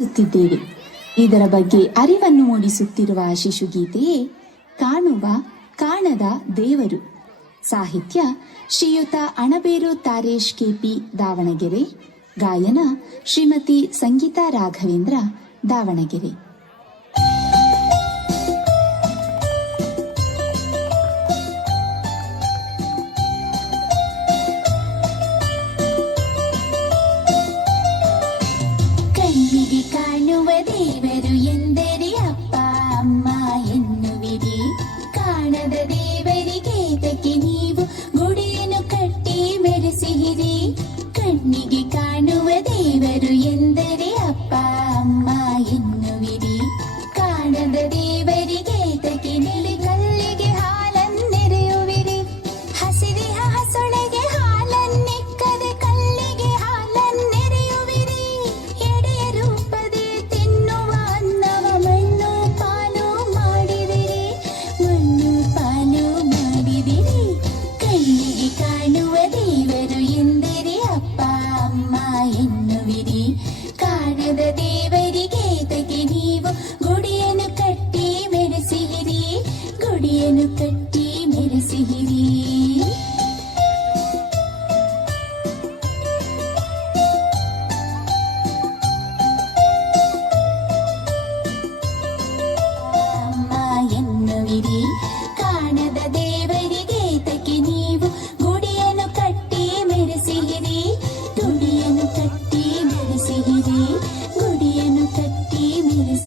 ಸುತ್ತಿದ್ದೇವೆ ಇದರ ಬಗ್ಗೆ ಅರಿವನ್ನು ಮೂಡಿಸುತ್ತಿರುವ ಶಿಶುಗೀತೆಯೇ, ಕಾಣುವ, ಕಾಣದ ದೇವರು. ಸಾಹಿತ್ಯ ಶ್ರೀಯುತ ಅಣಬೇರು ತಾರೇಶ್ ಕೆಪಿ ದಾವಣಗೆರೆ. ಗಾಯನ ಶ್ರೀಮತಿ ಸಂಗೀತಾ ರಾಘವೇಂದ್ರ ದಾವಣಗೆರೆ. ദമ്പതി വരൂ എന്തരി അപ്പ അമ്മ എന്നു വിധി കാണത ദേവരി കേತಕ್ಕೆ ನೀವು ಗುಡಿಯನ್ನು ಕಟ್ಟಿ ಮೆರೆಸಿಹಿರಿ ಕಣ್ಣಿಗೆ ಕಾಣುವ ದೇವರು ಎಂದರೆ ಅಪ್ಪ ಅಮ್ಮ ಎನ್ನುವಿರಿ ಕಾಣದ ದೇವ ತೊಡಿಯನ್ನು ಕಟ್ಟಿ ಮೆರೆಸಿರಿ